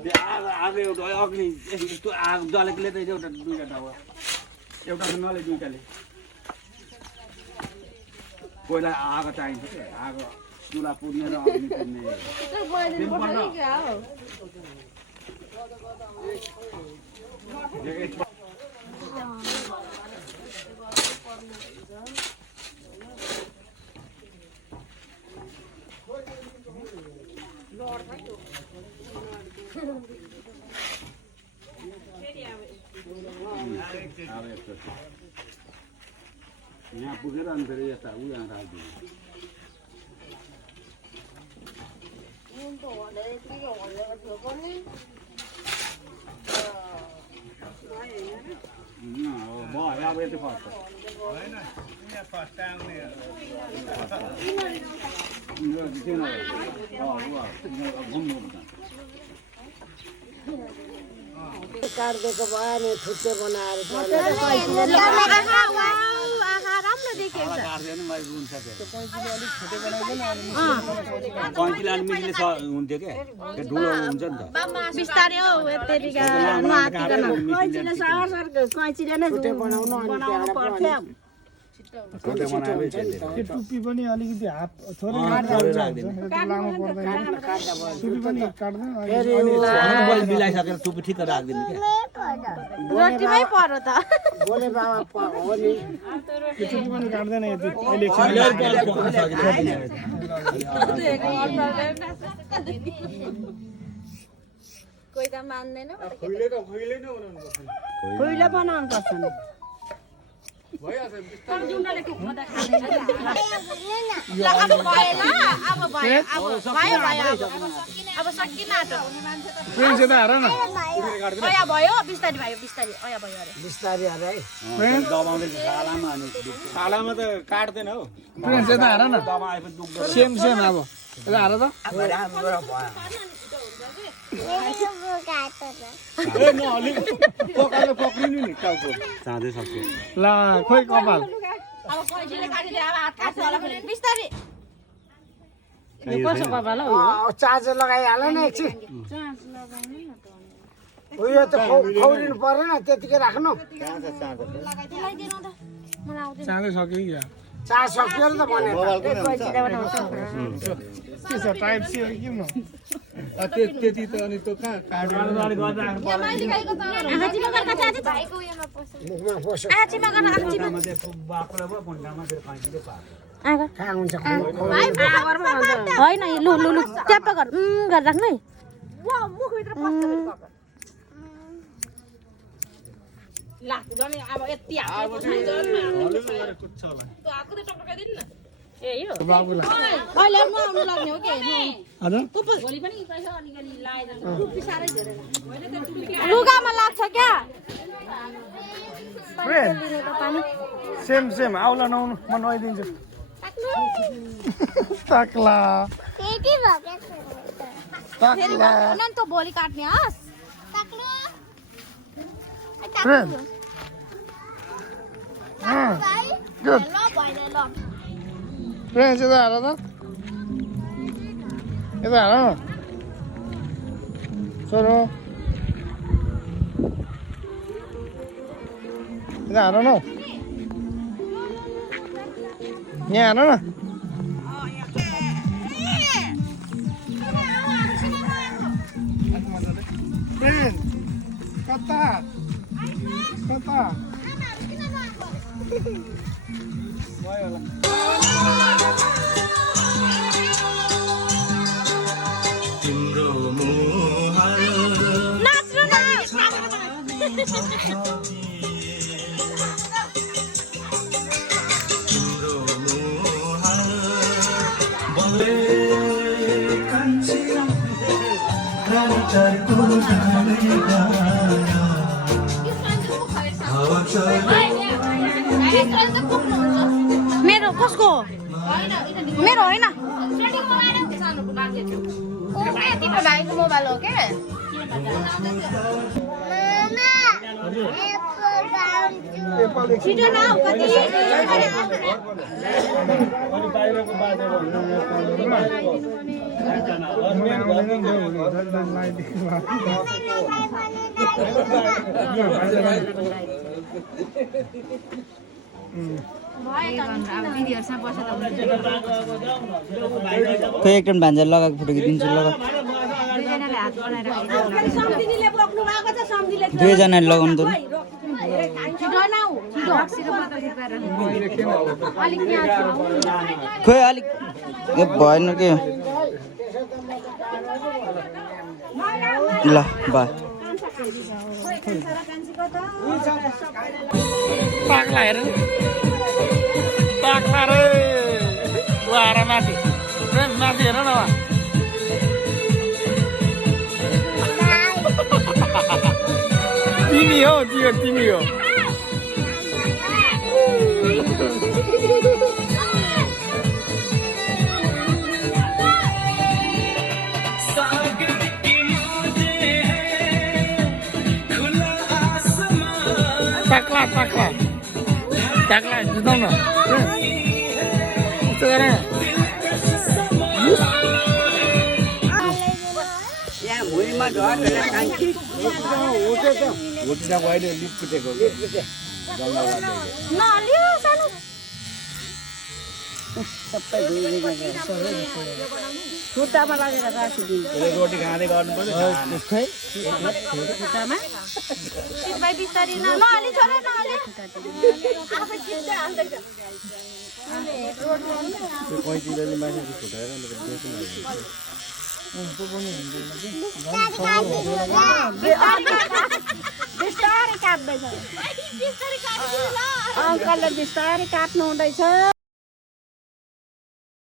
आगो एउटा अग्नि यस्तो आगो जलेकोले त एउटा दुईटा ढावा एउटा नले दुईटाले पहिला आगो चाहिन्छ के आगो चुला पुर्ने र अग्नि पुर्ने यहाँ पुगेर अनि फेरि यता उ यहाँ राखिदिनु भयो अब यति फर्स्ट काट्दिएको भयो नि छुट्टै बनाएर कैँचीले अनि मिठीले हुन्थ्यो क्या त्यो ठुलो हुन्छ नि त बिस्तारै हो यतिका कैँचीले नै बनाउनु पर्थ्यो टुप्पी पनि अलिकति हात थोरै लामो पर्दैन टुप्पी पनि काट्दैन मिलाइसकेर टुप्पी ठिक्क राखिदिनु क्या रोटीमै पर्यो त बोले बाबा हो नि टुप्पी पनि काट्दैन यति कोही त मान्दैन खुइले बनाउनु पर्छ नि भयो बिस्तारी भयो बिस्तारी भयो अरे बिस्तारी अरे छालामा त काट्दैन हौ प्रिन्स यता हार न सेम सेम अब यता हार त चाँदै सक्यो ला खोइ कपाल चार्जर लगाइहाल न एकछिन उयो त खौरिनु परेन त्यतिकै राख्नु चाँदै सक्यो कि चार्ज सक्यो नि त भने के छ टाइप सी हो कि म त्यति त अनि त्यो कहाँ होइन लु लु लु ट्याप्प गरेर राख्नु है लुगामा लाग्छ क्या सेम सेम आउला नआउनु म नुहाइदिन्छु तक्ला त भोलि काट्ने हस् गुड फ्रेन्ड्स यता हार त यता हार न छोरो यता हार न यहाँ हार न फ्रेन्ड कता कता भयो होला तिम्रो मोहर नाच्नु न तिम्रो मोहर बले कान्छी रातको गाने गाना मेरो कसको मेरो होइन मोबाइल हो के छिटो न कति बाहिरको बाजे खोइ एक टन भान्जा लगाएको फोटो खिचिदिन्छु लगा दुईजनाले लगाउनु त खोइ अलिक ए भएन के ल बाई पाक्ला हेर पाक्ला रे आएर माथि माथि हेर न तिमी हो त्यो तिमी हो टाक्ला टाक्ला टाक्ला जिताउन यस्तो गर यहाँ भुइँमा झरेर कान्छी नलियो सानो सबै खुट्टामा लागेर राखिदिनु रोटी खाँदै गर्नु पर्यो खुट्टामा भाइ बिस्तारी नअलि छोरा नअलि आफै चिन्दै हाल्दैछ बिस्तारै काट्दैछ अङ्कलले बिस्तारै काट्नु हुँदैछ